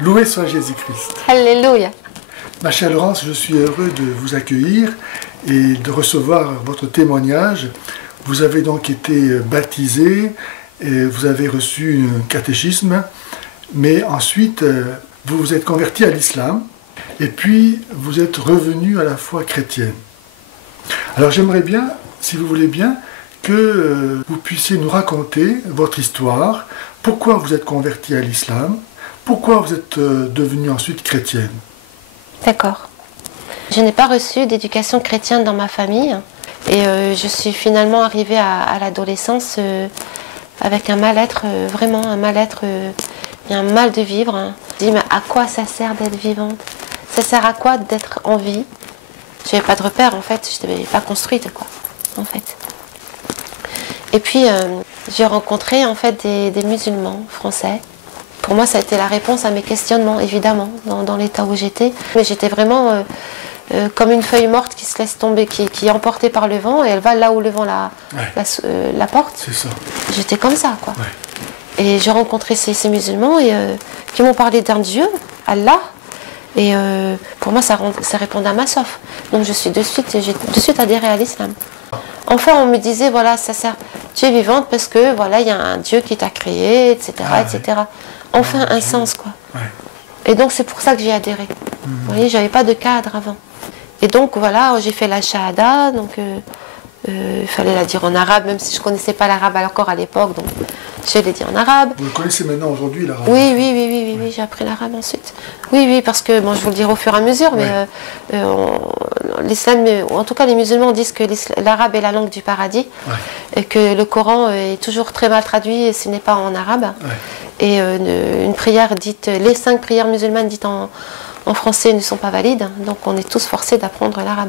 Loué soit Jésus-Christ. Alléluia. Ma chère Laurence, je suis heureux de vous accueillir et de recevoir votre témoignage. Vous avez donc été baptisé et vous avez reçu un catéchisme, mais ensuite vous vous êtes converti à l'islam et puis vous êtes revenu à la foi chrétienne. Alors j'aimerais bien, si vous voulez bien, que vous puissiez nous raconter votre histoire, pourquoi vous êtes converti à l'islam, pourquoi vous êtes devenue ensuite chrétienne. D'accord. Je n'ai pas reçu d'éducation chrétienne dans ma famille et je suis finalement arrivée à l'adolescence avec un mal-être, vraiment un mal-être et un mal de vivre. Hein. Je me dis, mais à quoi ça sert d'être vivante? Ça sert à quoi d'être en vie? Je n'avais pas de repère en fait, je n'étais pas construite quoi, en fait. Et puis j'ai rencontré en fait des musulmans français. Pour moi ça a été la réponse à mes questionnements évidemment dans l'état où j'étais. Mais j'étais vraiment comme une feuille morte qui se laisse tomber, qui est emportée par le vent et elle va là où le vent la porte. C'est ça. J'étais comme ça quoi. Ouais. Et j'ai rencontré ces musulmans et, qui m'ont parlé d'un Dieu, Allah. Et pour moi, ça répondait à ma soif. Donc j'ai de suite adhéré à l'islam. Enfin, on me disait, voilà, ça sert, tu es vivante parce que, voilà, il y a un Dieu qui t'a créé, etc., etc. Enfin, un sens, quoi. Ouais. Et donc, c'est pour ça que j'ai adhéré. Vous voyez, j'avais pas de cadre avant. Et donc, voilà, j'ai fait la shahada, donc il fallait la dire en arabe, même si je connaissais pas l'arabe encore à l'époque, donc je l'ai dit en arabe. Vous le connaissez maintenant aujourd'hui, l'arabe? Oui, j'ai appris l'arabe ensuite. Oui, parce que, bon, je vous le dirai au fur et à mesure, mais l'islam, en tout cas les musulmans disent que l'arabe est la langue du paradis, et que le Coran est toujours très mal traduit s'il n'est pas en arabe. Et une prière dite, les 5 prières musulmanes dites en français ne sont pas valides, donc on est tous forcés d'apprendre l'arabe.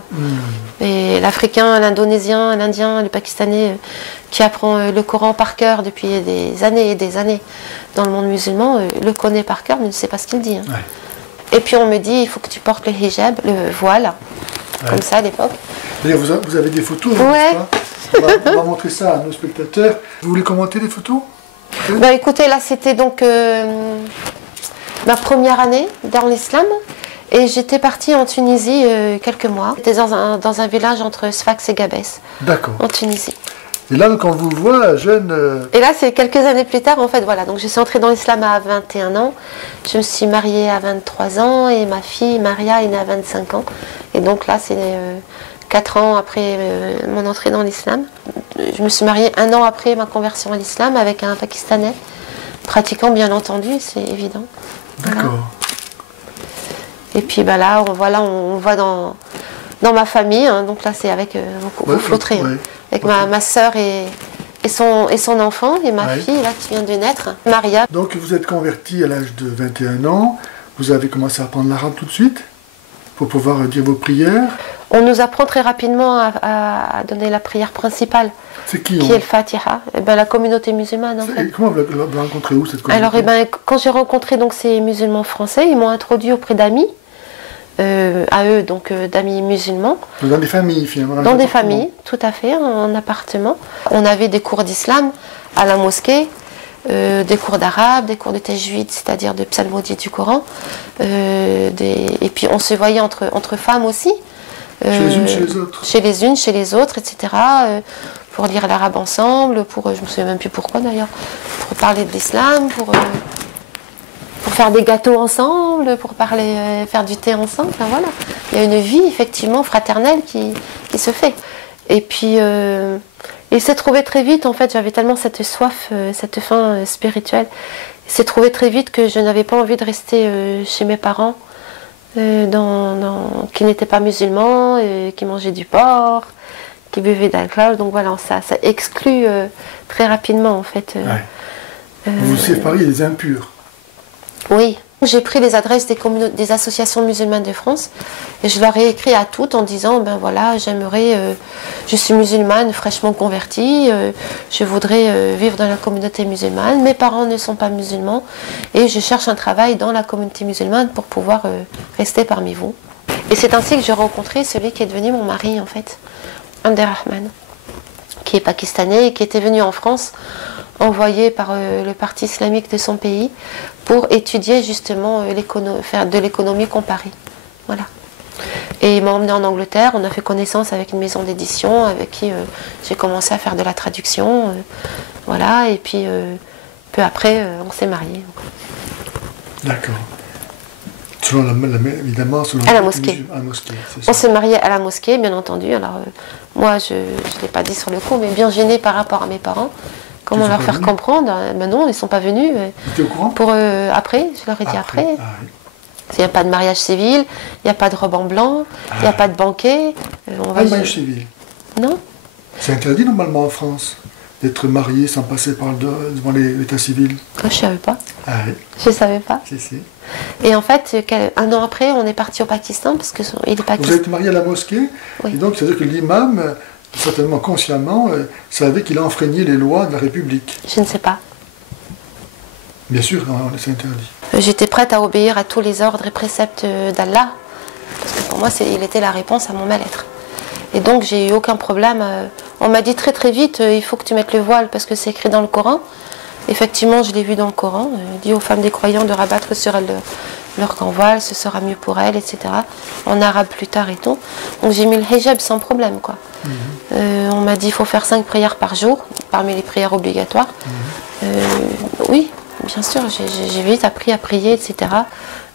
Et l'Africain, l'Indonésien, l'Indien, le Pakistanais qui apprend le Coran par cœur depuis des années et des années dans le monde musulman, le connaît par cœur mais ne sait pas ce qu'il dit. Hein. Et puis on me dit, il faut que tu portes le hijab, le voile, comme ça à l'époque. D'ailleurs, vous avez des photos, n'est-ce pas? On va montrer ça à nos spectateurs. Vous voulez commenter les photos? Bah, écoutez, là c'était donc ma première année dans l'islam et j'étais partie en Tunisie quelques mois. J'étais dans un village entre Sfax et Gabès, en Tunisie. Et là, quand on vous voit jeune... Et là, c'est quelques années plus tard, en fait, voilà. Donc, je suis entrée dans l'islam à 21 ans. Je me suis mariée à 23 ans et ma fille, Maria, est née à 25 ans. Et donc là, c'est 4 ans après mon entrée dans l'islam. Je me suis mariée 1 an après ma conversion à l'islam avec un Pakistanais, pratiquant bien entendu, c'est évident. D'accord. Voilà. Et puis bah là, on voit dans ma famille, hein, donc là c'est avec, vous flotterez, hein, avec ma soeur et son enfant, et ma fille là qui vient de naître, Maria. Donc vous êtes convertie à l'âge de 21 ans, vous avez commencé à apprendre l'arabe tout de suite, pour pouvoir dire vos prières. On nous apprend très rapidement à donner la prière principale, qui est le Fatiha. Et ben, la communauté musulmane en fait. Comment vous l'avez rencontré où cette communauté? Alors quand j'ai rencontré donc, ces musulmans français, ils m'ont introduit auprès d'amis, à eux donc d'amis musulmans. Dans des familles finalement? Dans des familles, tout à fait, en appartement. On avait des cours d'islam à la mosquée, des cours d'arabe, des cours de tajwid, c'est-à-dire de psalmodie du Coran. Et puis on se voyait entre femmes aussi. Chez les unes, chez les autres. Chez les unes, chez les autres, etc. Pour lire l'arabe ensemble, je ne me souviens même plus pourquoi d'ailleurs, pour parler de l'islam, pour faire des gâteaux ensemble, pour faire du thé ensemble, enfin voilà. Il y a une vie effectivement fraternelle qui se fait. Et puis, il s'est trouvé très vite, en fait, j'avais tellement cette soif, cette faim spirituelle, il s'est trouvé très vite que je n'avais pas envie de rester chez mes parents, qui n'étaient pas musulmans, qui mangeaient du porc, qui buvaient d'alcool, donc voilà, ça exclut très rapidement en fait. Vous vous séparez des impurs? Oui, j'ai pris les adresses des associations musulmanes de France et je leur ai écrit à toutes en disant, ben voilà, je suis musulmane fraîchement convertie, je voudrais vivre dans la communauté musulmane, mes parents ne sont pas musulmans et je cherche un travail dans la communauté musulmane pour pouvoir rester parmi vous. Et c'est ainsi que j'ai rencontré celui qui est devenu mon mari en fait, Abderrahman, qui est pakistanais et qui était venu en France envoyé par le parti islamique de son pays pour étudier justement faire de l'économie comparée. Voilà. Et il m'a emmené en Angleterre, on a fait connaissance avec une maison d'édition avec qui j'ai commencé à faire de la traduction. Voilà, et puis peu après, on s'est mariés. D'accord. Évidemment, à la mosquée. À la mosquée, on s'est mariés à la mosquée, bien entendu. Alors, moi, je ne l'ai pas dit sur le coup, mais bien gênée par rapport à mes parents. Comment leur faire comprendre? Ben non, ils ne sont pas venus. Tu étais au courant? Après, je leur ai dit après. Ah, oui. Il n'y a pas de mariage civil, il n'y a pas de robe en blanc, il n'y a pas de banquet. Pas de mariage civil? Non. C'est interdit normalement en France d'être marié sans passer devant l'état civil. Oh, je ne savais pas. Ah oui. Je ne savais pas. Si. Et en fait, un an après, on est parti au Pakistan parce que il est Pakistan. Vous êtes marié à la mosquée, oui. Et donc c'est-à-dire que l'imam, certainement consciemment, savait qu'il a enfreigné les lois de la République. Je ne sais pas. Bien sûr, c'est interdit. J'étais prête à obéir à tous les ordres et préceptes d'Allah, parce que pour moi, il était la réponse à mon mal-être. Et donc, j'ai eu aucun problème. On m'a dit très très vite, il faut que tu mettes le voile parce que c'est écrit dans le Coran. Effectivement, je l'ai vu dans le Coran. Il dit aux femmes des croyants de rabattre sur elles leur grand voile, ce sera mieux pour elles, etc. En arabe plus tard et tout. Donc j'ai mis le hijab sans problème, quoi. On m'a dit il faut faire 5 prières par jour, parmi les prières obligatoires. Oui, bien sûr, j'ai vite appris à prier, etc.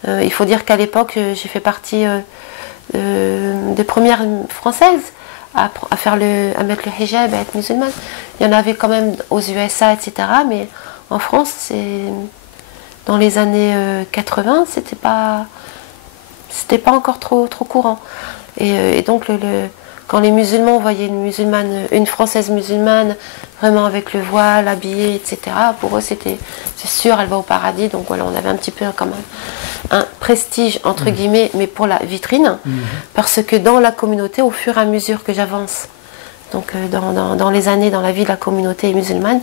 Il faut dire qu'à l'époque, j'ai fait partie des premières françaises à mettre le hijab, à être musulmane. Il y en avait quand même aux USA, etc. Mais en France, dans les années 80, c'était pas encore trop courant. Et donc, quand les musulmans voyaient une française musulmane, vraiment avec le voile, habillée, etc., pour eux, c'est sûr, elle va au paradis. Donc voilà, on avait un petit peu quand même un prestige, entre guillemets, mais pour la vitrine, parce que dans la communauté, au fur et à mesure que j'avance, donc dans les années, dans la vie de la communauté musulmane,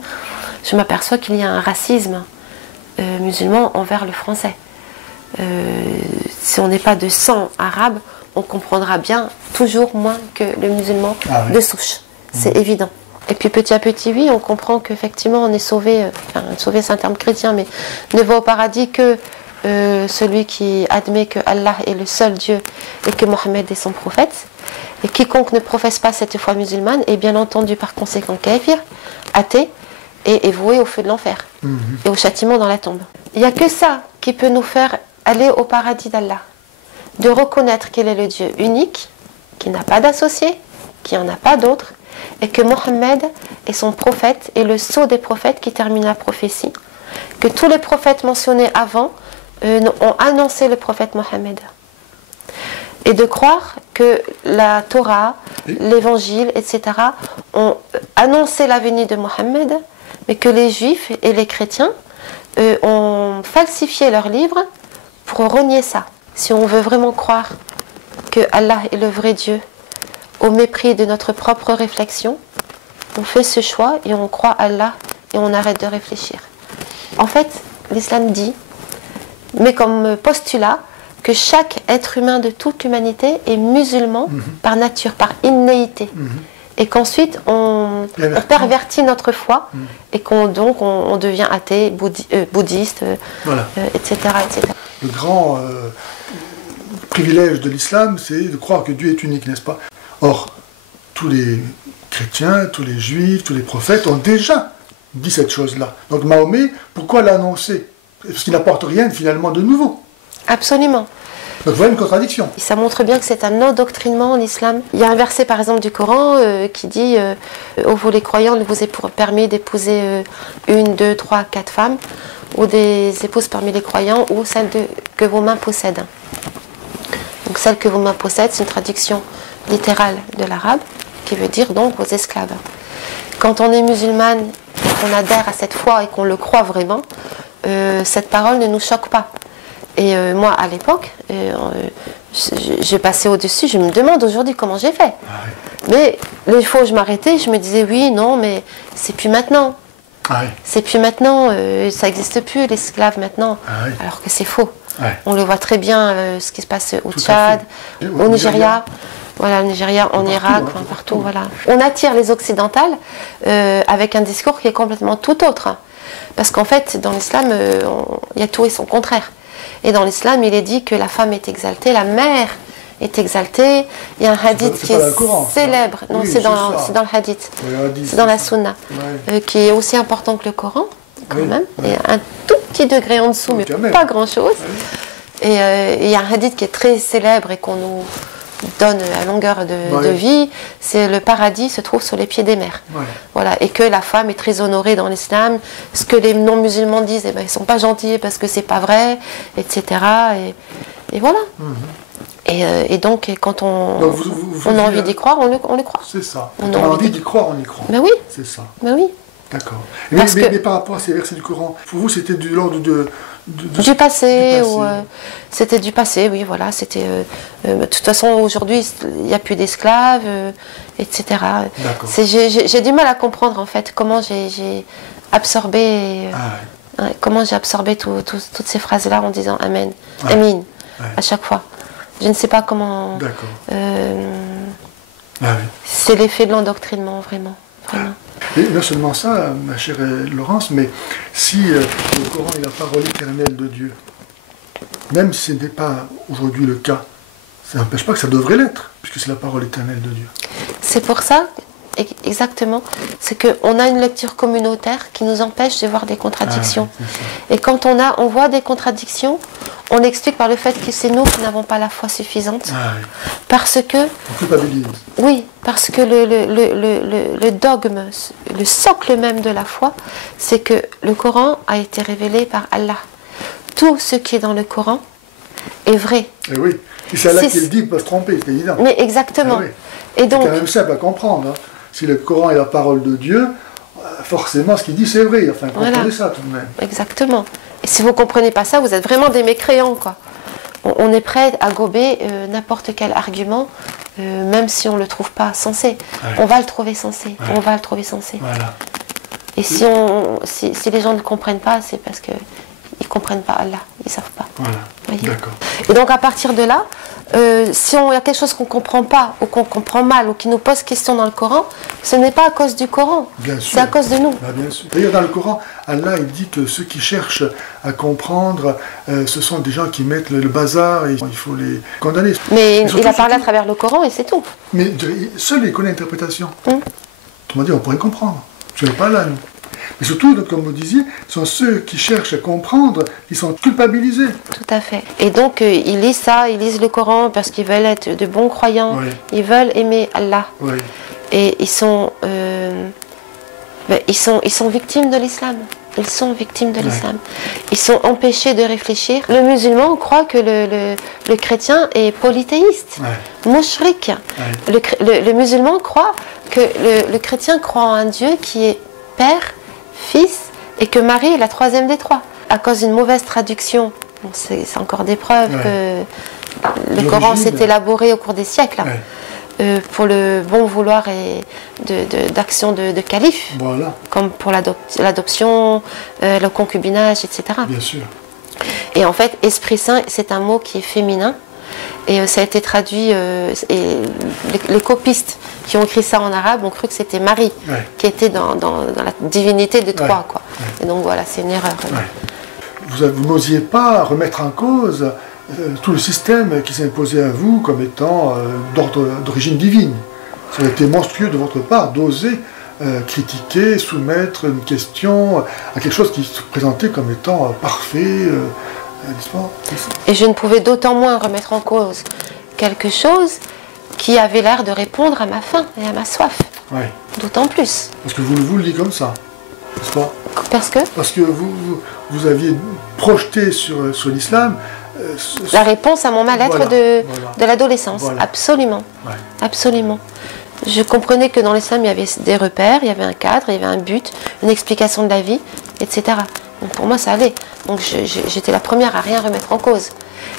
je m'aperçois qu'il y a un racisme musulman envers le français. Si on n'est pas de sang arabe, on comprendra bien toujours moins que le musulman de souche. C'est évident. Et puis petit à petit, oui, on comprend qu'effectivement on est sauvé, sauvé c'est un terme chrétien, mais ne va au paradis que celui qui admet que Allah est le seul Dieu et que Mohammed est son prophète. Et quiconque ne professe pas cette foi musulmane est bien entendu par conséquent kafir, athée, et est voué au feu de l'enfer et au châtiment dans la tombe. Il n'y a que ça qui peut nous faire aller au paradis d'Allah. De reconnaître qu'il est le Dieu unique, qui n'a pas d'associé, qui n'en a pas d'autre, et que Mohammed est son prophète et le sceau des prophètes qui termine la prophétie, que tous les prophètes mentionnés avant ont annoncé le prophète Mohammed. Et de croire que la Torah, l'évangile, etc. ont annoncé la venue de Mohammed, mais que les juifs et les chrétiens ont falsifié leurs livres pour renier ça. Si on veut vraiment croire que Allah est le vrai Dieu, au mépris de notre propre réflexion, on fait ce choix et on croit Allah et on arrête de réfléchir. En fait, l'islam dit, mais comme postulat, que chaque être humain de toute l'humanité est musulman par nature, par innéité. Et qu'ensuite on pervertit notre foi et qu'on devient athée, bouddhiste, voilà. etc., etc. Le grand privilège de l'islam, c'est de croire que Dieu est unique, n'est-ce pas? Or, tous les chrétiens, tous les juifs, tous les prophètes ont déjà dit cette chose-là. Donc Mahomet, pourquoi l'a annoncé? Parce qu'il n'apporte rien finalement de nouveau. Absolument. Donc voilà une contradiction. Ça montre bien que c'est un endoctrinement en islam. Il y a un verset par exemple du Coran qui dit ô vous les croyants, il vous est permis d'épouser 1, 2, 3, 4 femmes, ou des épouses parmi les croyants, ou celles que vos mains possèdent. Donc celle que vos mains possèdent, c'est une traduction littérale de l'arabe, qui veut dire donc vos esclaves. Quand on est musulmane, qu'on adhère à cette foi et qu'on le croit vraiment, cette parole ne nous choque pas. Et moi, à l'époque, j'ai passé au-dessus, je me demande aujourd'hui comment j'ai fait. Mais les fois où je m'arrêtais, je me disais oui, non, mais c'est plus maintenant. C'est plus maintenant, ça n'existe plus, l'esclave maintenant. Alors que c'est faux. On le voit très bien, ce qui se passe au Tchad, au Nigeria. Voilà, au Nigeria, en Irak, partout, voilà. On attire les occidentales avec un discours qui est complètement tout autre. Parce qu'en fait, dans l'islam, il y a tout et son contraire. Et dans l'islam, il est dit que la femme est exaltée, la mère est exaltée. Il y a un hadith qui est célèbre. Non, c'est dans le hadith. C'est dans la sunna. Qui est aussi important que le Coran, quand même. Et un tout petit degré en dessous, mais pas grand-chose. Et il y a un hadith qui est très célèbre et qu'on nous donne à longueur de vie, c'est le paradis se trouve sur les pieds des mères. Voilà, et que la femme est très honorée dans l'islam. Ce que les non-musulmans disent, eh ben, ils ne sont pas gentils parce que c'est pas vrai, etc. Et voilà. Et donc, quand on a envie d'y croire, on le croit. C'est ça. On a envie d'y croire, on y croit. Ben oui. C'est ça. Ben oui. D'accord. Mais par rapport à ces versets du Coran, pour vous, c'était de l'ordre du passé. C'était du passé, oui, voilà. C'était. De toute façon, aujourd'hui, il n'y a plus d'esclaves, etc. J'ai du mal à comprendre, en fait, comment j'ai absorbé. Comment j'ai absorbé toutes ces phrases-là en disant Amen. Amin. À chaque fois. Je ne sais pas comment. C'est l'effet de l'endoctrinement, vraiment. Et non seulement ça, ma chère Laurence, mais si le Coran est la parole éternelle de Dieu, même si ce n'est pas aujourd'hui le cas, ça n'empêche pas que ça devrait l'être, puisque c'est la parole éternelle de Dieu. C'est pour ça, exactement, c'est qu'on a une lecture communautaire qui nous empêche de voir des contradictions. Et quand on voit des contradictions, on explique par le fait que c'est nous qui n'avons pas la foi suffisante. Parce que... On culpabilise. Oui, parce que le dogme, le socle même de la foi, c'est que le Coran a été révélé par Allah. Tout ce qui est dans le Coran est vrai. Et oui, si c'est Allah qui le dit, il peut se tromper, c'est évident. Mais exactement. Et donc, c'est quand même simple à comprendre. Hein. Si le Coran est la parole de Dieu, forcément ce qu'il dit c'est vrai. Enfin, comprenez ça tout de même. Exactement. Et si vous ne comprenez pas ça, vous êtes vraiment des mécréants, quoi. On est prêt à gober n'importe quel argument, même si on ne le trouve pas sensé. On va le trouver sensé. On va le trouver sensé. Et si les gens ne comprennent pas, c'est parce qu'ils ne comprennent pas Allah. Ils ne savent pas. D'accord. Et donc à partir de là, si il y a quelque chose qu'on ne comprend pas, ou qu'on comprend mal, ou qui nous pose question dans le Coran, ce n'est pas à cause du Coran, c'est à cause de nous. Bien sûr. D'ailleurs, dans le Coran, Allah il dit que ceux qui cherchent à comprendre, ce sont des gens qui mettent le bazar et il faut les condamner. Mais il a parlé à travers le Coran et c'est tout. Mais seul il connaît l'interprétation. Autrement dit, on pourrait comprendre. Ce n'est pas là, nous. Mais surtout, comme vous disiez, ce sont ceux qui cherchent à comprendre, qui sont culpabilisés. Tout à fait. Et donc, ils lisent ça, ils lisent le Coran parce qu'ils veulent être de bons croyants, ils veulent aimer Allah. Et ils sont victimes de l'islam. Ils sont victimes de l'islam. Ils sont empêchés de réfléchir. Le musulman croit que le chrétien est polythéiste, mouchrik. Le musulman croit que le chrétien croit en un Dieu qui est Père, Fils, et que Marie est la troisième des trois. À cause d'une mauvaise traduction, bon, c'est encore des preuves que le Coran s'est élaboré au cours des siècles, pour le bon vouloir et d'action de calife, comme pour l'adoption, le concubinage, etc. Bien sûr. Et en fait, Esprit Saint, c'est un mot qui est féminin. Et ça a été traduit, et les copistes qui ont écrit ça en arabe ont cru que c'était Marie, qui était dans la divinité des trois. Quoi. Et donc voilà, c'est une erreur. Vous n'osiez pas remettre en cause tout le système qui s'est imposé à vous comme étant d'origine divine. Ça a été monstrueux de votre part d'oser critiquer, soumettre une question à quelque chose qui se présentait comme étant parfait. Et je ne pouvais d'autant moins remettre en cause quelque chose qui avait l'air de répondre à ma faim et à ma soif. D'autant plus. Parce que vous le dites comme ça, n'est-ce pas? Parce que vous aviez projeté sur l'islam la réponse à mon mal-être de l'adolescence. Absolument. Absolument. Je comprenais que dans l'islam, il y avait des repères, il y avait un cadre, il y avait un but, une explication de la vie, etc. Donc pour moi, ça allait. Donc j'étais la première à rien remettre en cause.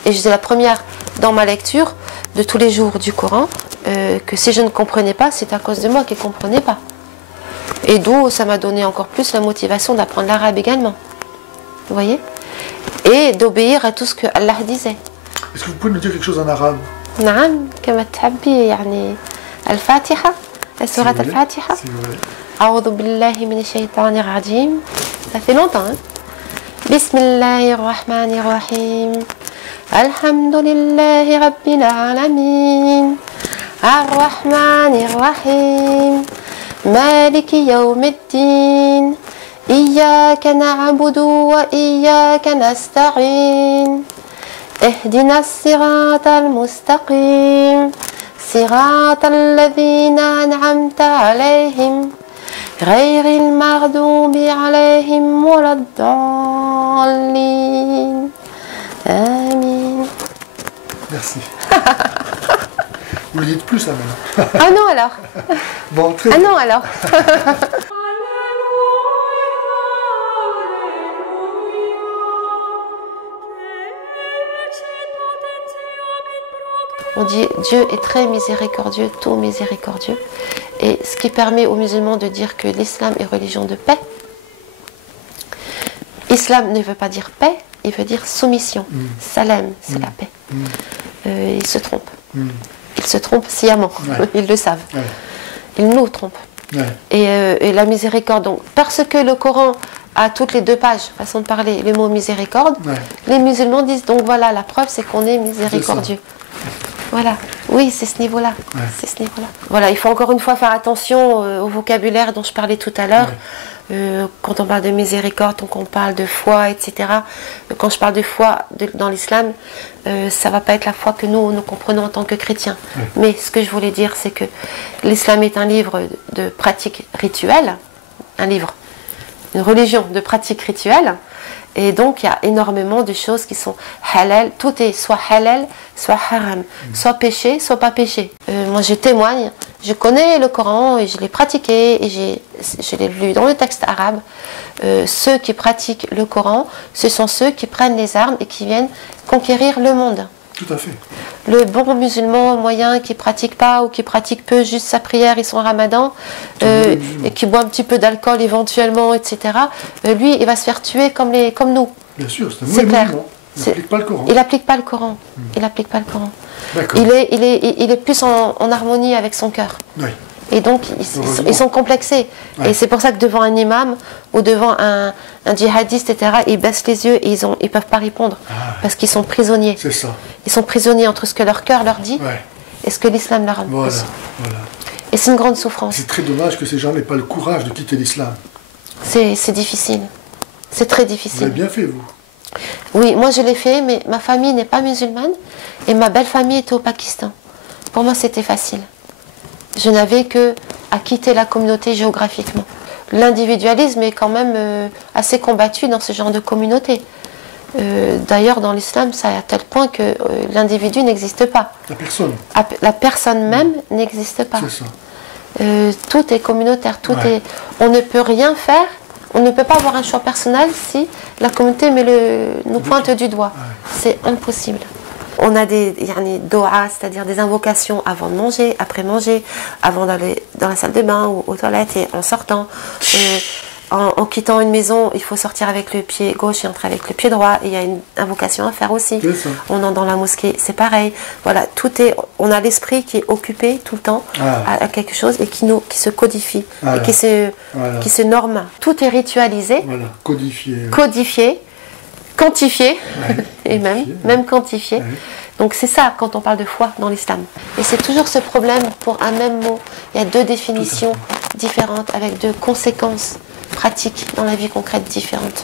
Et j'étais la première dans ma lecture de tous les jours du Coran, que si je ne comprenais pas, c'est à cause de moi qui ne comprenais pas. Et d'où ça m'a donné encore plus la motivation d'apprendre l'arabe également. Vous voyez? Et d'obéir à tout ce que Allah disait. Est-ce que vous pouvez nous dire quelque chose en arabe? نعم كما تحبي يعني الفاتحة سورة الفاتحة أعوذ بالله من الشيطان الرجيم. Ça fait longtemps hein. بسم الله الرحمن الرحيم الحمد لله رب العالمين الرحمن الرحيم مالك يوم الدين إياك نعبد وإياك نستعين اهدنا الصراط المستقيم صراط الذين أنعمت عليهم غير المغضوب عليهم ولا الضالين آمين. Merci. Vous le dites plus ça maintenant. Ah non alors. Bon, très Ah non alors. On dit Dieu est très miséricordieux, tout miséricordieux. Et ce qui permet aux musulmans de dire que l'islam est religion de paix. Islam ne veut pas dire paix, il veut dire soumission. Salam, c'est la paix. Ils se trompent. Ils se trompent sciemment, ils le savent. Ils nous trompent. Et la miséricorde, donc, parce que le Coran a toutes les 2 pages, façon de parler, le mot miséricorde, les musulmans disent donc voilà, la preuve c'est qu'on est miséricordieux. Voilà, oui, c'est ce niveau-là. C'est ce niveau-là. Voilà, il faut encore une fois faire attention au vocabulaire dont je parlais tout à l'heure. Quand on parle de miséricorde, quand on parle de foi, etc. Quand je parle de foi dans l'islam, ça ne va pas être la foi que nous comprenons en tant que chrétiens. Mais ce que je voulais dire, c'est que l'islam est un livre de pratiques rituelles, une religion de pratiques rituelles. Et donc, il y a énormément de choses qui sont halal. Tout est soit halal, soit haram. Soit péché, soit pas péché. Moi, je témoigne. Je connais le Coran et je l'ai pratiqué. Et je l'ai lu dans le texte arabe. Ceux qui pratiquent le Coran, ce sont ceux qui prennent les armes et qui viennent conquérir le monde. Tout à fait. Le bon musulman moyen qui pratique pas ou qui pratique peu juste sa prière et son ramadan et qui boit un petit peu d'alcool éventuellement, etc. Lui, il va se faire tuer comme nous. Bien sûr, c'est clair. Il n'applique pas le Coran. Il n'applique pas le Coran. Il n'applique pas le Coran. Il est plus en harmonie avec son cœur. Oui. Et donc, ils sont complexés. Et c'est pour ça que devant un imam ou devant un djihadiste, etc., ils baissent les yeux et ils ne peuvent pas répondre. Parce qu'ils sont prisonniers. C'est ça. Ils sont prisonniers entre ce que leur cœur leur dit et ce que l'islam leur impose. Voilà. Et c'est une grande souffrance. C'est très dommage que ces gens n'aient pas le courage de quitter l'islam. C'est difficile. C'est très difficile. Vous l'avez bien fait, vous? Oui, moi je l'ai fait, mais ma famille n'est pas musulmane et ma belle famille était au Pakistan. Pour moi, c'était facile. Je n'avais que à quitter la communauté géographiquement. L'individualisme est quand même assez combattu dans ce genre de communauté. D'ailleurs, dans l'islam, ça à tel point que l'individu n'existe pas. La personne. La personne même n'existe pas. C'est ça. Tout est communautaire. On ne peut rien faire. On ne peut pas avoir un choix personnel si la communauté nous pointe du doigt. C'est impossible. On a des doa, c'est-à-dire des invocations avant de manger, après manger, avant d'aller dans la salle de bain ou aux toilettes et en sortant. En quittant une maison, il faut sortir avec le pied gauche et entrer avec le pied droit. Et il y a une invocation à faire aussi. On entre dans la mosquée, c'est pareil. Voilà, on a l'esprit qui est occupé tout le temps à quelque chose et qui se codifie et qui se norme. Tout est ritualisé, codifié, quantifié et même quantifié. Donc c'est ça quand on parle de foi dans l'islam. Et c'est toujours ce problème pour un même mot. Il y a 2 définitions différentes avec 2 conséquences pratiques dans la vie concrète différentes.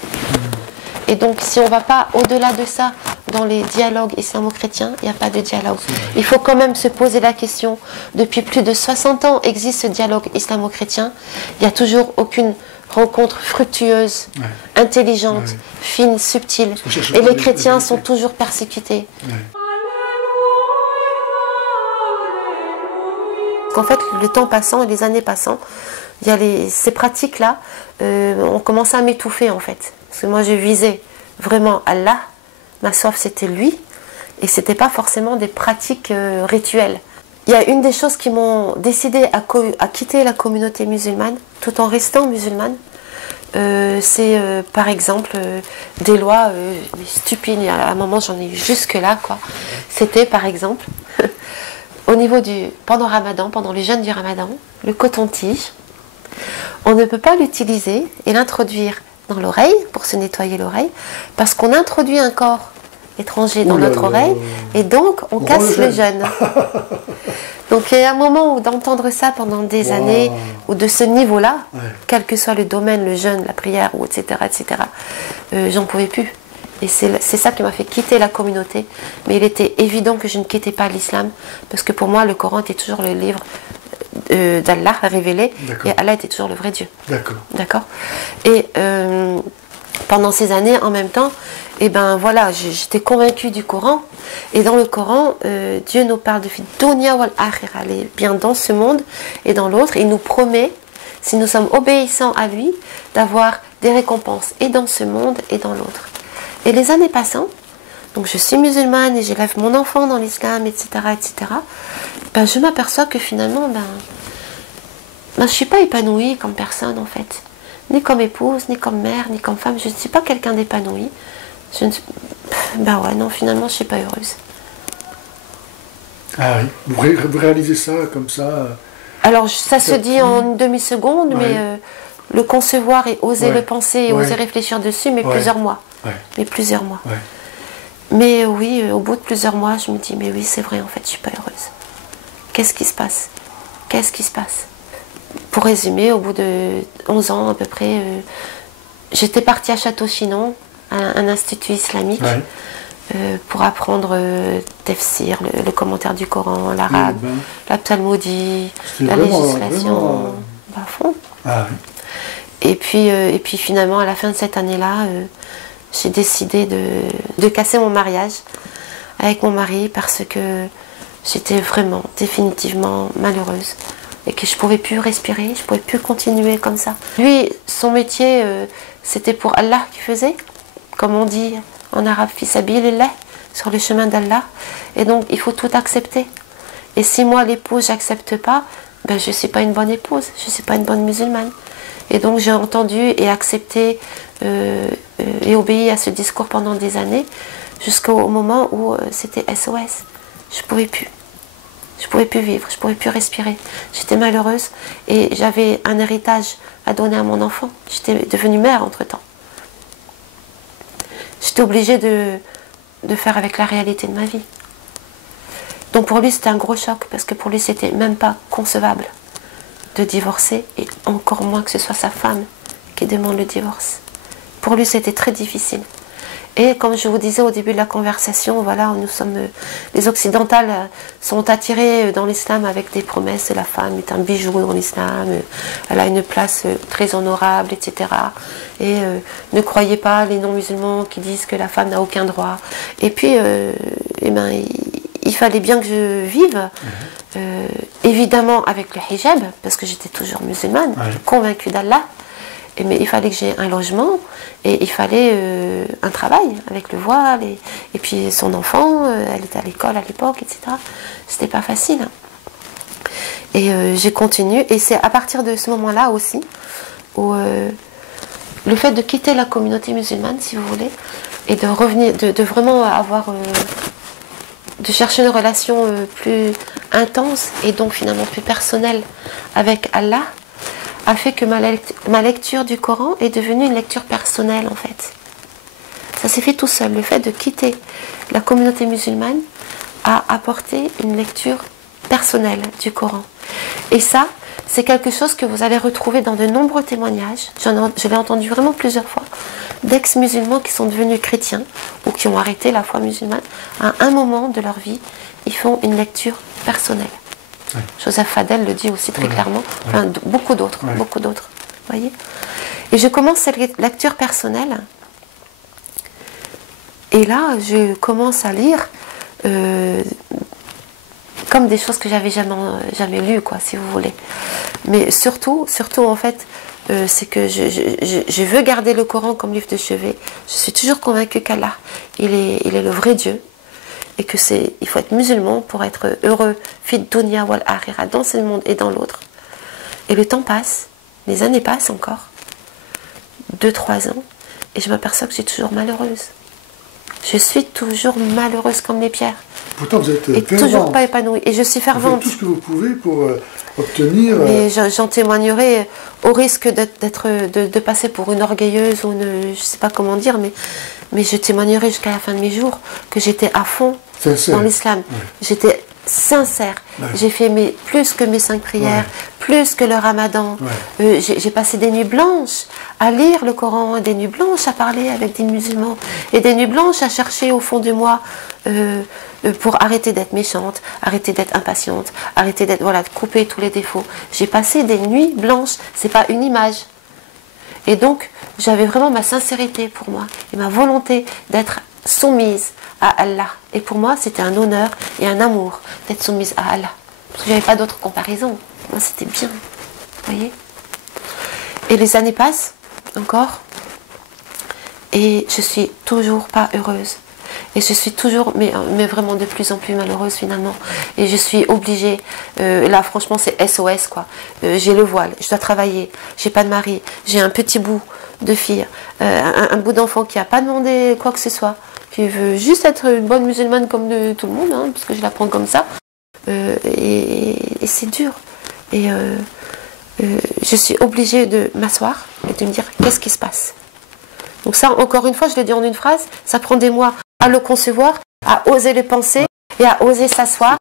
Et donc si on ne va pas au-delà de ça dans les dialogues islamo-chrétiens, il n'y a pas de dialogue. Il faut quand même se poser la question. Depuis plus de 60 ans existe ce dialogue islamo-chrétien. Il n'y a toujours aucune rencontre fructueuse, intelligente, fine, subtile. Et les chrétiens sont toujours persécutés. En fait, le temps passant et les années passant, il y a ces pratiques-là ont commencé à m'étouffer en fait. Parce que moi, je visais vraiment Allah, ma soif c'était lui, et c'était pas forcément des pratiques rituelles. Il y a une des choses qui m'ont décidé à quitter la communauté musulmane, tout en restant musulmane, c'est par exemple des lois stupides. À un moment, j'en ai eu jusque là, quoi. C'était par exemple Au niveau pendant Ramadan, pendant le jeûne du Ramadan, le coton-tige, on ne peut pas l'utiliser et l'introduire dans l'oreille pour se nettoyer l'oreille parce qu'on introduit un corps étranger dans notre oreille et donc on casse le jeûne. Donc il y a un moment où d'entendre ça pendant des années ou de ce niveau-là, quel que soit le domaine, le jeûne, la prière, ou etc., j'en pouvais plus. Et c'est ça qui m'a fait quitter la communauté. Mais il était évident que je ne quittais pas l'islam parce que pour moi le Coran était toujours le livre d'Allah révélé et Allah était toujours le vrai Dieu. D'accord. Et pendant ces années, en même temps, et ben voilà, j'étais convaincue du Coran. Et dans le Coran, Dieu nous parle de dunya wal akhirah, les biens dans ce monde et dans l'autre. Il nous promet, si nous sommes obéissants à lui, d'avoir des récompenses et dans ce monde et dans l'autre. Et les années passant, donc je suis musulmane et j'élève mon enfant dans l'islam, etc., ben je m'aperçois que finalement, je ne suis pas épanouie comme personne en fait. Ni comme épouse, ni comme mère, ni comme femme. Je ne suis pas quelqu'un d'épanoui. Ben ouais, non, finalement, je ne suis pas heureuse. Ah oui, vous réalisez ça comme ça? Alors, ça se dit en une demi-seconde, mais le concevoir et oser le penser et oser réfléchir dessus, mais plusieurs mois. Mais plusieurs mois. Mais oui, au bout de plusieurs mois, je me dis, mais oui, c'est vrai, en fait, je ne suis pas heureuse. Qu'est-ce qui se passe? Qu'est-ce qui se passe? Pour résumer, au bout de 11 ans à peu près, j'étais partie à Château-Chinon, un institut islamique, pour apprendre tafsir, le commentaire du Coran, l'arabe, la psalmodie, la législation, à fond. Et puis finalement, à la fin de cette année-là, j'ai décidé de casser mon mariage avec mon mari parce que j'étais vraiment, définitivement malheureuse. Et que je ne pouvais plus respirer, je ne pouvais plus continuer comme ça. Lui, son métier, c'était pour Allah qu'il faisait, comme on dit en arabe, fi sabilillah, sur le chemin d'Allah. Et donc, il faut tout accepter. Et si moi, l'épouse, je n'accepte pas, ben, je ne suis pas une bonne épouse, je ne suis pas une bonne musulmane. Et donc, j'ai entendu et accepté et obéi à ce discours pendant des années, jusqu'au moment où c'était SOS. Je ne pouvais plus. Je ne pouvais plus vivre, je ne pouvais plus respirer. J'étais malheureuse et j'avais un héritage à donner à mon enfant. J'étais devenue mère entre-temps. J'étais obligée de faire avec la réalité de ma vie. Donc pour lui, c'était un gros choc parce que pour lui, c'était même pas concevable de divorcer et encore moins que ce soit sa femme qui demande le divorce. Pour lui, c'était très difficile. Et comme je vous disais au début de la conversation, voilà, nous sommes, les occidentales sont attirées dans l'islam avec des promesses. La femme est un bijou dans l'islam, elle a une place très honorable, etc. Et ne croyez pas les non-musulmans qui disent que la femme n'a aucun droit. Et puis, il fallait bien que je vive, évidemment avec le hijab, parce que j'étais toujours musulmane, convaincue d'Allah. Mais il fallait que j'ai un logement et il fallait un travail avec le voile et puis son enfant, elle était à l'école à l'époque, etc. C'était pas facile. Et j'ai continué et c'est à partir de ce moment-là aussi où le fait de quitter la communauté musulmane, si vous voulez, et de revenir, de vraiment avoir, de chercher une relation plus intense et donc finalement plus personnelle avec Allah, a fait que ma lecture du Coran est devenue une lecture personnelle en fait. Ça s'est fait tout seul. Le fait de quitter la communauté musulmane a apporté une lecture personnelle du Coran. Et ça, c'est quelque chose que vous allez retrouver dans de nombreux témoignages. Je l'ai entendu vraiment plusieurs fois, d'ex-musulmans qui sont devenus chrétiens ou qui ont arrêté la foi musulmane. À un moment de leur vie, ils font une lecture personnelle. Joseph Fadel le dit aussi très clairement, enfin, beaucoup d'autres, voyez. Et je commence cette lecture personnelle, et là, je commence à lire comme des choses que j'avais jamais lues, quoi, si vous voulez. Mais surtout en fait, c'est que je veux garder le Coran comme livre de chevet. Je suis toujours convaincue qu'Allah, il est le vrai Dieu. Et que il faut être musulman pour être heureux, fit dunya wal akhirah, dans ce monde et dans l'autre. Et le temps passe, les années passent encore, 2-3 ans, et je m'aperçois que je suis toujours malheureuse. Je suis toujours malheureuse comme les pierres. Pourtant, vous êtes et fervente. toujours pas épanouie. Et je suis Vous faites fervente. tout ce que vous pouvez pour obtenir... Mais j'en témoignerai au risque de passer pour une orgueilleuse ou une, je sais pas comment dire, mais je témoignerai jusqu'à la fin de mes jours que j'étais à fond dans l'islam. Ouais. J'étais sincère. Ouais. J'ai fait plus que mes 5 prières, plus que le ramadan. Ouais. J'ai passé des nuits blanches à lire le Coran, des nuits blanches à parler avec des musulmans, et des nuits blanches à chercher au fond de moi pour arrêter d'être méchante, arrêter d'être impatiente, arrêter d'être, voilà, de couper tous les défauts. J'ai passé des nuits blanches, c'est pas une image. Et donc, j'avais vraiment ma sincérité pour moi, et ma volonté d'être soumise à Allah. Et pour moi, c'était un honneur et un amour d'être soumise à Allah. Parce que j'avais pas d'autre comparaison. Moi, c'était bien. Vous voyez? Et les années passent, encore, et je suis toujours pas heureuse. Et je suis toujours, mais vraiment de plus en plus malheureuse finalement. Et je suis obligée, là franchement c'est SOS quoi. J'ai le voile, je dois travailler, j'ai pas de mari, j'ai un petit bout de fille, un bout d'enfant qui a pas demandé quoi que ce soit, qui veut juste être une bonne musulmane comme tout le monde, hein, parce que je la prends comme ça. Et c'est dur. Et je suis obligée de m'asseoir et de me dire qu'est-ce qui se passe. Donc ça, encore une fois, je le dis en une phrase, ça prend des mois à le concevoir, à oser le penser et à oser s'asseoir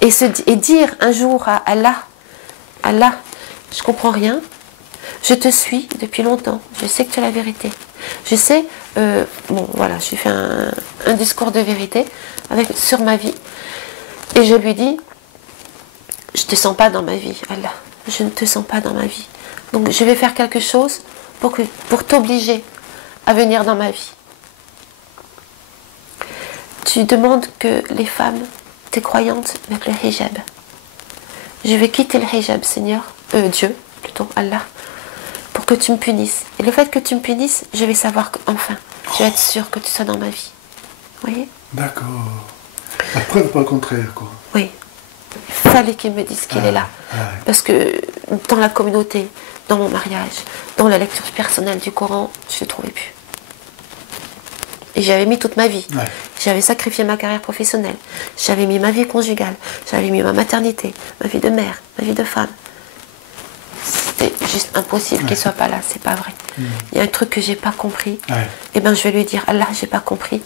et dire un jour à Allah, Allah, je comprends rien, je te suis depuis longtemps, je sais que tu as la vérité. Je sais, bon voilà, j'ai fait un discours de vérité sur ma vie et je lui dis, je ne te sens pas dans ma vie, Allah, je ne te sens pas dans ma vie. Donc je vais faire quelque chose pour t'obliger à venir dans ma vie. Tu demandes que les femmes, tes croyantes, mettent le hijab. Je vais quitter le hijab, Seigneur, Dieu, plutôt, Allah, pour que tu me punisses. Et le fait que tu me punisses, je vais savoir qu'enfin, je vais être sûre que tu sois dans ma vie. Vous voyez? D'accord. La preuve, pas le contraire, quoi. Oui. Il fallait qu'il me dise qu'il est là. Parce que dans la communauté, dans mon mariage, dans la lecture personnelle du Coran, je ne le trouvais plus. Et j'avais mis toute ma vie. Ouais. J'avais sacrifié ma carrière professionnelle. J'avais mis ma vie conjugale. J'avais mis ma maternité, ma vie de mère, ma vie de femme. C'était juste impossible qu'il ne soit pas là. C'est pas vrai. Il y a un truc que j'ai pas compris. Et ben je vais lui dire, Allah, j'ai pas compris.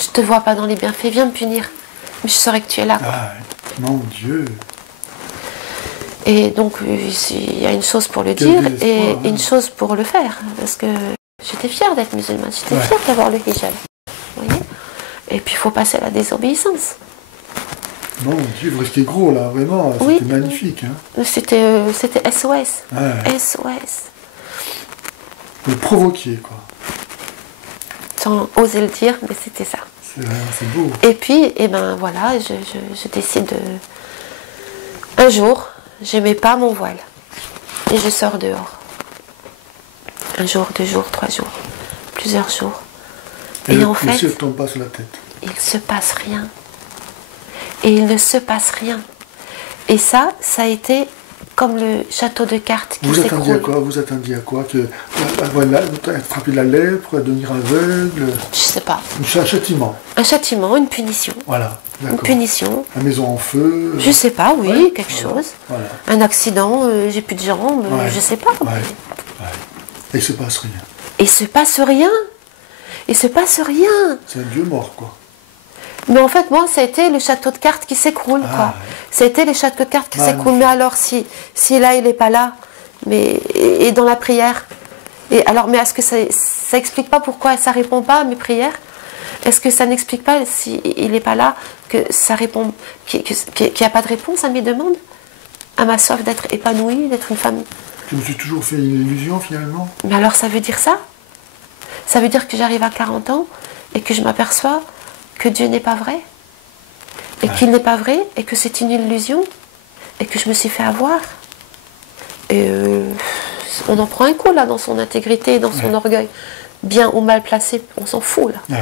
Je te vois pas dans les bienfaits. Viens me punir. Mais je saurais que tu es là. Mon Dieu. Et donc il y a une chose pour le dire et une chose pour le faire. Parce que j'étais fière d'être musulmane, j'étais fière d'avoir le hijab. Vous voyez? Et puis il faut passer à la désobéissance. Mon Dieu, vous restez gros là, vraiment, c'était magnifique. Hein. C'était SOS. SOS. Vous le provoquiez, quoi. Sans oser le dire, mais c'était ça. C'est beau. Et puis, eh ben voilà, je décide de... Un jour, je mets pas mon voile. Et je sors dehors. 1 jour, 2 jours, 3 jours, plusieurs jours. Et en fait, le ciel tombe pas sur la tête. Il se passe rien. Et il ne se passe rien. Et ça a été comme le château de cartes qui s'écroule. Vous attendiez à quoi? Vous attendiez à quoi? Que voilà, être frappé de la lèpre, devenir aveugle? Je sais pas. Un châtiment. Un châtiment, une punition. Voilà, d'accord. Une punition. La maison en feu. Je sais pas, oui, quelque chose. Voilà. Un accident, j'ai plus de jambes, je sais pas. Et il se passe rien. Et il se passe rien. Il se passe rien. C'est un dieu mort, quoi. Mais en fait, moi, ça a été le château de cartes qui s'écroule, quoi. Ça a été les châteaux de cartes qui s'écroulent. Mais alors, si là, il n'est pas là, et dans la prière, et alors, mais est-ce que ça explique pas pourquoi ça répond pas à mes prières? Est-ce que ça n'explique pas, s'il n'est pas là, que ça répond, qu'il n'y a pas de réponse à mes demandes? À ma soif d'être épanouie, d'être une femme? Je me suis toujours fait une illusion, finalement. Mais alors, ça veut dire ça? Ça veut dire que j'arrive à 40 ans et que je m'aperçois que Dieu n'est pas vrai, et qu'il n'est pas vrai, et que c'est une illusion, et que je me suis fait avoir. Et on en prend un coup là, dans son intégrité, dans son orgueil. Bien ou mal placé, on s'en fout là.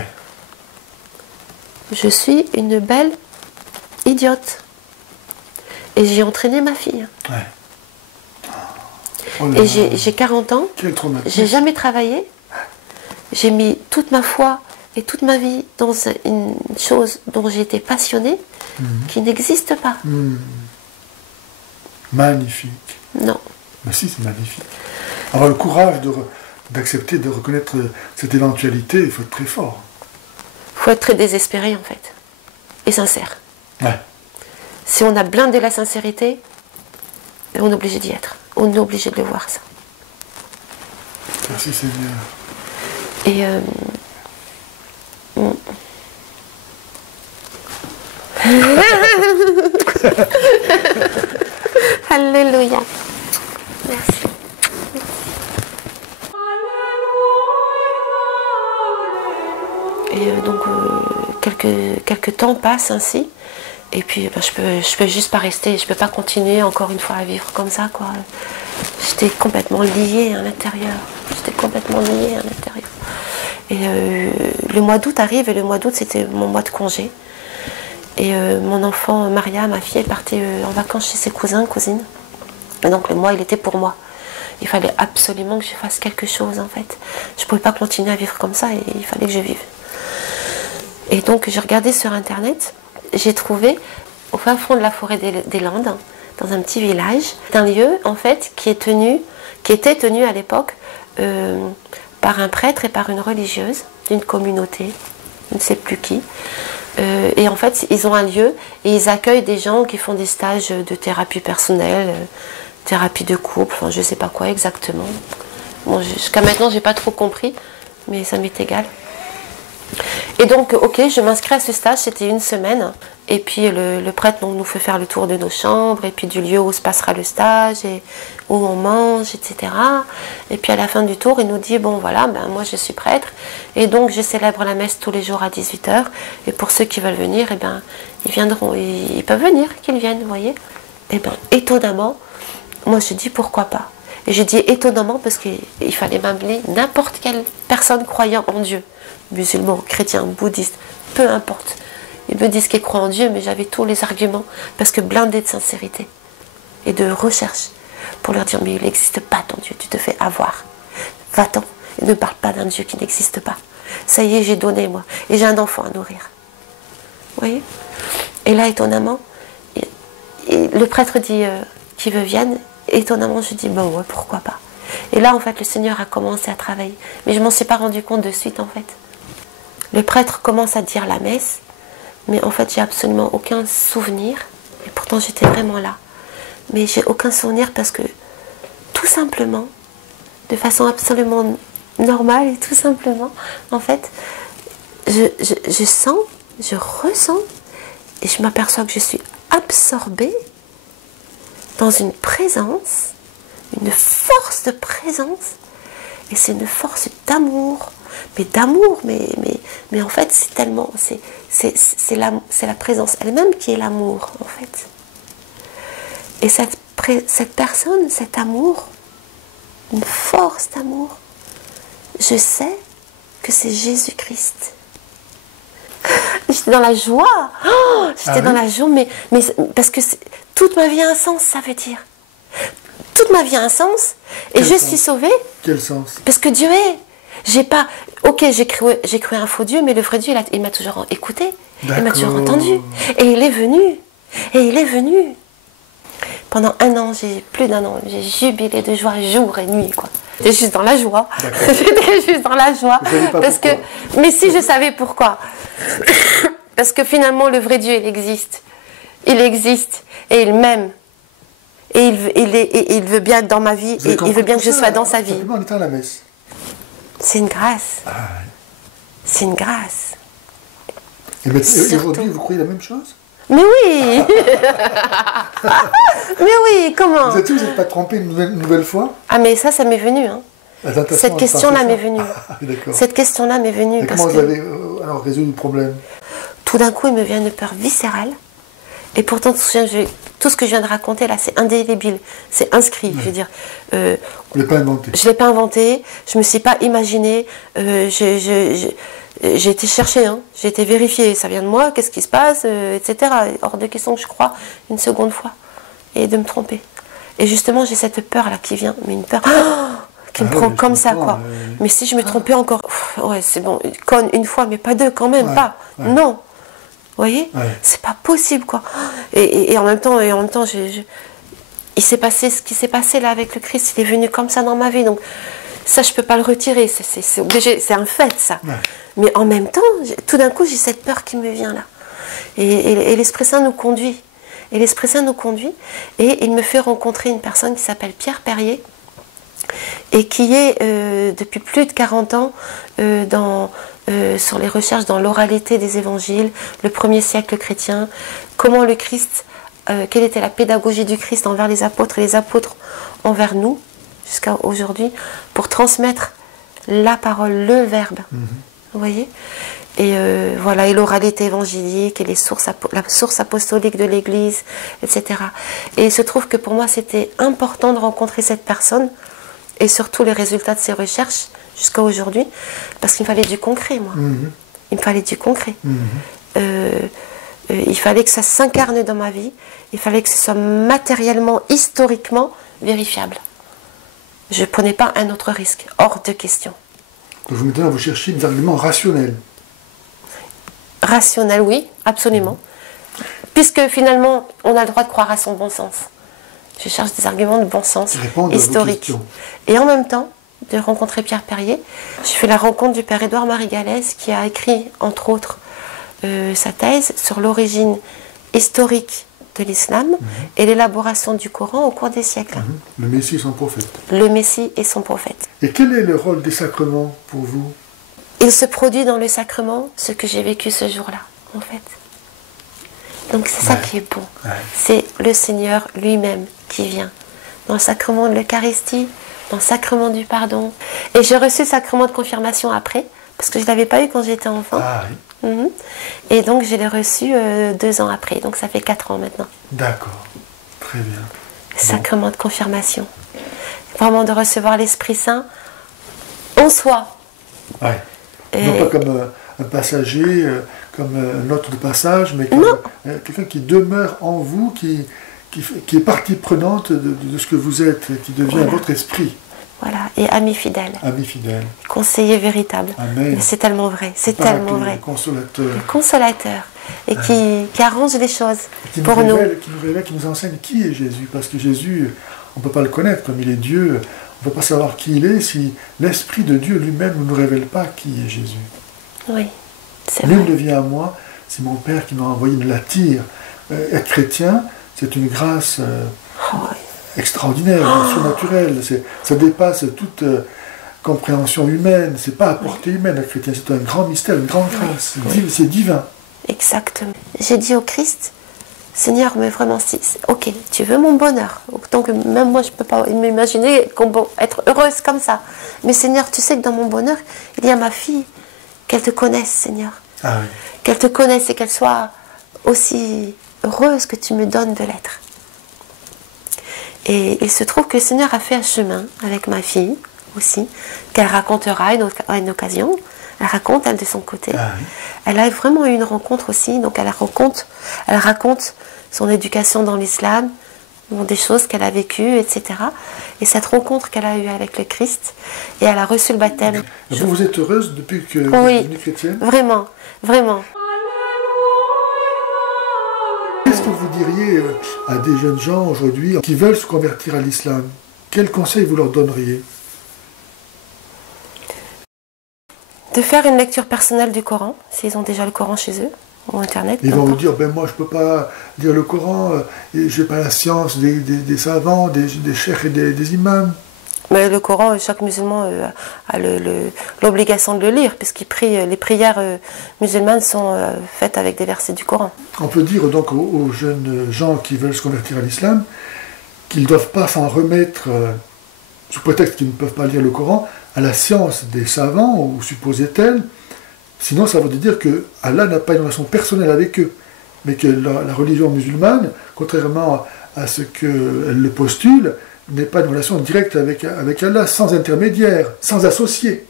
Je suis une belle idiote. Et j'ai entraîné ma fille. Et j'ai 40 ans, j'ai jamais travaillé, j'ai mis toute ma foi et toute ma vie dans une chose dont j'étais passionnée, qui n'existe pas. Magnifique. Non. Mais si, c'est magnifique. Avoir le courage d'accepter, de reconnaître cette éventualité, il faut être très fort. Il faut être très désespéré, en fait. Et sincère. Ouais. Si on a blindé la sincérité, on est obligé d'y être. On est obligé de le voir, ça. Merci Seigneur. Et Alléluia. Merci. Et donc quelques temps passent ainsi. Et puis ben, je peux juste pas rester, je peux pas continuer encore une fois à vivre comme ça, quoi. J'étais complètement liée à l'intérieur. J'étais complètement liée à l'intérieur. Et le mois d'août arrive, et le mois d'août c'était mon mois de congé. Et mon enfant Maria, ma fille, est partie en vacances chez ses cousins, cousines. Et donc le mois il était pour moi. Il fallait absolument que je fasse quelque chose en fait. Je ne pouvais pas continuer à vivre comme ça, et il fallait que je vive. Et donc j'ai regardé sur internet. J'ai trouvé au fin fond de la forêt des Landes, dans un petit village, un lieu en fait qui était tenu à l'époque par un prêtre et par une religieuse d'une communauté, je ne sais plus qui. Et en fait, ils ont un lieu et ils accueillent des gens qui font des stages de thérapie personnelle, thérapie de couple, enfin, je ne sais pas quoi exactement. Bon, jusqu'à maintenant, je n'ai pas trop compris, mais ça m'est égal. Et donc, ok, je m'inscris à ce stage, c'était une semaine. Et puis le prêtre nous fait faire le tour de nos chambres, et puis du lieu où se passera le stage, et où on mange, etc. Et puis à la fin du tour, il nous dit, bon voilà, ben, moi je suis prêtre, et donc je célèbre la messe tous les jours à 18 h. Et pour ceux qui veulent venir, eh ben, ils viendront, ils peuvent venir, qu'ils viennent, vous voyez. Et bien, étonnamment, moi je dis pourquoi pas. Et je dis étonnamment parce qu'il fallait m'amener n'importe quelle personne croyant en Dieu. Musulman, chrétien, bouddhiste, peu importe. Ils me disent qu'ils croient en Dieu, mais j'avais tous les arguments, parce que blindé de sincérité et de recherche, pour leur dire, mais il n'existe pas ton Dieu, tu te fais avoir. Va-t'en, et ne parle pas d'un Dieu qui n'existe pas. Ça y est, j'ai donné, moi, et j'ai un enfant à nourrir. Vous voyez? Et là, étonnamment, le prêtre dit, qui veut vienne, étonnamment, je dis, bon, ouais, pourquoi pas. Et là, en fait, le Seigneur a commencé à travailler, mais je ne m'en suis pas rendu compte de suite, en fait. Le prêtre commence à dire la messe, mais en fait, j'ai absolument aucun souvenir. Et pourtant, j'étais vraiment là. Mais j'ai aucun souvenir parce que, tout simplement, de façon absolument normale et tout simplement, en fait, je sens, je ressens, et je m'aperçois que je suis absorbée dans une présence, une force de présence, et c'est une force d'amour. Mais en fait, c'est tellement, c'est la présence elle-même qui est l'amour, en fait. Et cette personne, cet amour, une force d'amour, je sais que c'est Jésus-Christ. J'étais dans la joie, j'étais dans la joie, mais parce que toute ma vie a un sens, ça veut dire. Toute ma vie a un sens, et je suis sauvée. Quel sens? Parce que Dieu est. J'ai pas. Ok, j'ai cru un faux Dieu, mais le vrai Dieu, il m'a toujours écouté. Il m'a toujours entendu. Et il est venu. Et il est venu. Pendant plus d'un an, j'ai jubilé de joie jour et nuit, quoi. J'étais juste dans la joie. J'étais juste dans la joie. Mais si je savais pourquoi. Parce que finalement, le vrai Dieu, il existe. Il existe. Et il m'aime. Et il veut bien être dans ma vie. Et il veut bien que je sois dans sa vie. Simplement en étant à la messe. C'est une grâce. Ah, c'est une grâce. Et aujourd'hui, vous croyez la même chose? Mais oui. Mais oui, comment? Vous n'êtes pas trompé une nouvelle fois? Ah mais ça m'est venu. Hein. Cette question-là m'est venue. Cette question-là m'est venue. Comment vous avez alors résolu le problème? Tout d'un coup, il me vient une peur viscérale. Et pourtant, tout ce que je viens de raconter là, c'est indélébile, c'est inscrit. Je veux dire, vous ne l'avez pas inventé. Je ne l'ai pas inventé, je ne me suis pas imaginé. J'ai été chercher, hein, j'ai été vérifier, ça vient de moi, qu'est-ce qui se passe, etc. Hors de question que je crois une seconde fois et de me tromper. Et justement, j'ai cette peur là qui vient, mais une peur qui me prend comme ça, quoi. Mais si je me trompais encore, ouais, c'est bon, conne une fois, mais pas deux, quand même, pas. Non. Vous voyez, c'est pas possible, quoi. Et en même temps, il s'est passé ce qui s'est passé là avec le Christ. Il est venu comme ça dans ma vie, donc ça, je peux pas le retirer. C'est obligé, c'est un fait, ça. Mais en même temps, tout d'un coup, j'ai cette peur qui me vient là. Et l'Esprit Saint nous conduit. Et l'Esprit Saint nous conduit. Et il me fait rencontrer une personne qui s'appelle Pierre Perrier, et qui est depuis plus de 40 ans sur les recherches dans l'oralité des évangiles, le premier siècle chrétien, comment le Christ, quelle était la pédagogie du Christ envers les apôtres et les apôtres envers nous, jusqu'à aujourd'hui, pour transmettre la parole, le verbe. Vous voyez? Et voilà, et l'oralité évangélique, et la source apostolique de l'Église, etc. Et il se trouve que pour moi, c'était important de rencontrer cette personne, et surtout les résultats de ses recherches, jusqu'à aujourd'hui, parce qu'il me fallait du concret, moi. Il me fallait du concret. Il fallait que ça s'incarne dans ma vie, il fallait que ce soit matériellement, historiquement vérifiable. Je ne prenais pas un autre risque, hors de question. Donc maintenant, vous cherchez des arguments rationnels. Rationnel, oui, absolument. Puisque finalement, on a le droit de croire à son bon sens. Je cherche des arguments de bon sens, historiques. Et en même temps, de rencontrer Pierre Perrier, je fais la rencontre du père Édouard-Marie Galès, qui a écrit, entre autres, sa thèse sur l'origine historique de l'islam et l'élaboration du Coran au cours des siècles. Le Messie et son prophète. Le Messie et son prophète. Et quel est le rôle des sacrements pour vous? Il se produit dans le sacrement ce que j'ai vécu ce jour-là, en fait. Donc c'est ça qui est bon. C'est le Seigneur lui-même qui vient. Dans le sacrement de l'Eucharistie, dans le sacrement du pardon. Et j'ai reçu le sacrement de confirmation après, parce que je ne l'avais pas eu quand j'étais enfant. Et donc je l'ai reçu 2 ans après, donc ça fait 4 ans maintenant. D'accord, très bien. Sacrement de confirmation. Vraiment de recevoir l'Esprit Saint en soi. Non pas comme un passager, comme un hôte de passage, mais comme quelqu'un qui demeure en vous, qui est partie prenante de ce que vous êtes, qui devient votre esprit. Voilà, et ami fidèle. Ami fidèle. Conseiller véritable. Amen. Mais c'est tellement vrai, c'est tellement vrai. Consolateur. Le consolateur. Et qui arrange les choses pour nous. Qui nous révèle, qui nous enseigne qui est Jésus. Parce que Jésus, on ne peut pas le connaître comme il est Dieu. On ne peut pas savoir qui il est si l'Esprit de Dieu lui-même ne nous révèle pas qui est Jésus. Oui, c'est vrai. Nul ne vient à moi, c'est mon Père qui m'a envoyé, il l'attire. Être chrétien, c'est une grâce extraordinaire, surnaturelle. Ça dépasse toute compréhension humaine. C'est pas à portée humaine, être chrétien. C'est un grand mystère, une grande grâce. C'est divin. Exactement. J'ai dit au Christ, Seigneur, mais vraiment, ok, tu veux mon bonheur. Donc même moi, je ne peux pas m'imaginer être heureuse comme ça. Mais Seigneur, tu sais que dans mon bonheur, il y a ma fille. Qu'elle te connaisse, Seigneur. Qu'elle te connaisse et qu'elle soit aussi heureuse que tu me donnes de l'être. Et il se trouve que le Seigneur a fait un chemin avec ma fille aussi, qu'elle racontera à une occasion. Elle raconte, elle, de son côté. Elle a vraiment eu une rencontre aussi, donc elle raconte son éducation dans l'islam, des choses qu'elle a vécues, etc. Et cette rencontre qu'elle a eue avec le Christ, et elle a reçu le baptême. Vous êtes heureuse depuis que vous êtes devenue chrétienne? Vraiment, vraiment. Qu'est-ce que vous diriez à des jeunes gens aujourd'hui qui veulent se convertir à l'islam? Quels conseils vous leur donneriez? De faire une lecture personnelle du Coran, s'ils ont déjà le Coran chez eux, ou Internet. Ils vont vous dire, moi je ne peux pas lire le Coran, je n'ai pas la science des savants, des cheikhs et des imams. Mais le Coran, chaque musulman a l'obligation de le lire, puisqu'il prie, les prières musulmanes sont faites avec des versets du Coran. On peut dire donc aux jeunes gens qui veulent se convertir à l'islam qu'ils ne doivent pas s'en remettre, sous prétexte qu'ils ne peuvent pas lire le Coran, à la science des savants, ou supposait-elle. Sinon, ça veut dire que Allah n'a pas une relation personnelle avec eux, mais que la religion musulmane, contrairement à ce qu'elle le postule, n'est pas une relation directe avec Allah, sans intermédiaire, sans associé.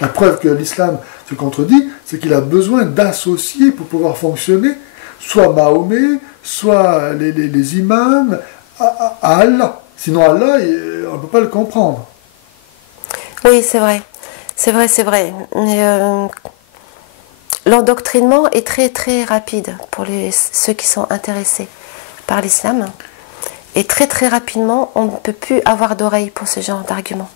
La preuve que l'islam se contredit, c'est qu'il a besoin d'associés pour pouvoir fonctionner, soit Mahomet, soit les imams, à Allah. Sinon Allah, on ne peut pas le comprendre. Oui, c'est vrai. C'est vrai, c'est vrai. L'endoctrinement est très très rapide pour ceux qui sont intéressés par l'islam. Et très très rapidement, on ne peut plus avoir d'oreille pour ce genre d'argument.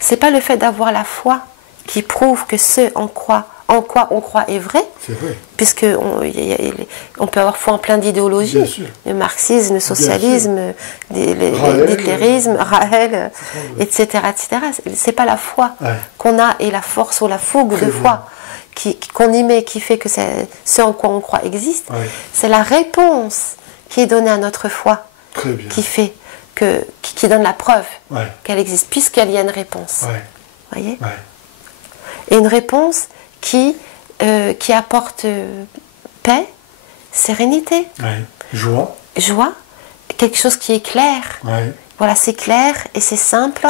C'est pas le fait d'avoir la foi qui prouve que ce en quoi on croit est vrai. C'est vrai. Puisque on peut avoir foi en plein d'idéologies. Le marxisme, le socialisme, l'hitlérisme, Rahel, etc. C'est pas la foi qu'on a et la force ou la fougue de foi qu'on y met, qui fait que ce en quoi on croit existe. C'est la réponse qui est donnée à notre foi qui fait qui donne la preuve qu'elle existe, puisqu'il y a une réponse. Voyez. Et une réponse qui apporte paix, sérénité, joie, quelque chose qui est clair. Voilà, c'est clair et c'est simple.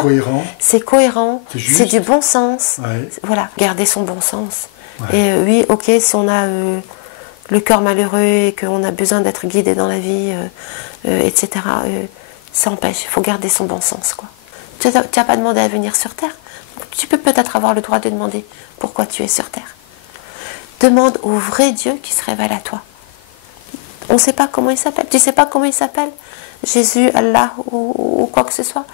C'est cohérent. C'est du bon sens. Voilà, garder son bon sens. Et oui, ok, si on a le cœur malheureux et qu'on a besoin d'être guidé dans la vie, etc., ça empêche. Il faut garder son bon sens, quoi. Tu n'as pas demandé à venir sur Terre. Tu peux peut-être avoir le droit de demander pourquoi tu es sur Terre. Demande au vrai Dieu qui se révèle à toi. On ne sait pas comment il s'appelle. Tu ne sais pas comment il s'appelle? Jésus, Allah ou quoi que ce soit.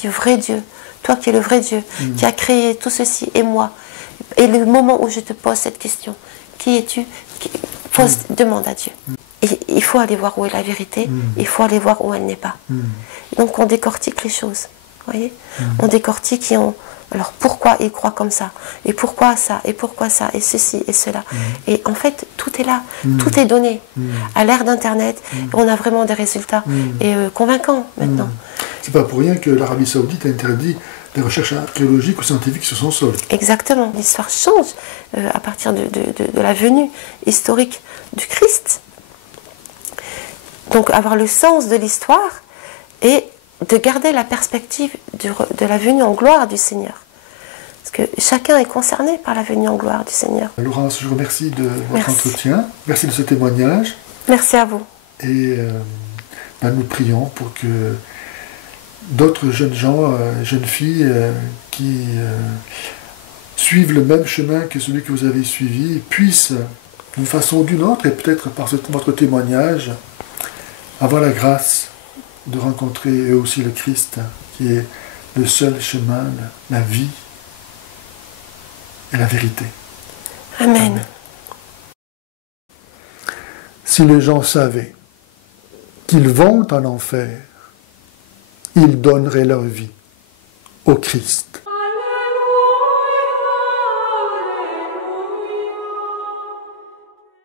Dis vrai Dieu. Toi qui es le vrai Dieu, qui a créé tout ceci et moi. Et le moment où je te pose cette question, qui es-tu? Demande à Dieu. Et il faut aller voir où est la vérité. Il faut aller voir où elle n'est pas. Donc on décortique les choses. Voyez, on décortique et alors pourquoi il croit comme ça, et pourquoi ça, et ceci et cela. Et en fait, tout est là, tout est donné. À l'ère d'Internet, on a vraiment des résultats et convaincants maintenant. C'est pas pour rien que l'Arabie Saoudite a interdit des recherches archéologiques ou scientifiques sur son sol. Exactement. L'histoire change à partir de la venue historique du Christ. Donc avoir le sens de l'histoire et de garder la perspective de la venue en gloire du Seigneur. Parce que chacun est concerné par la venue en gloire du Seigneur. Laurence, je vous remercie de votre entretien. Merci de ce témoignage. Merci à vous. Et nous prions pour que d'autres jeunes gens, jeunes filles qui suivent le même chemin que celui que vous avez suivi puissent, d'une façon ou d'une autre, et peut-être par votre témoignage, avoir la grâce de rencontrer eux aussi le Christ, qui est le seul chemin, la vie et la vérité. Amen. Amen. Si les gens savaient qu'ils vont en enfer, ils donneraient leur vie au Christ.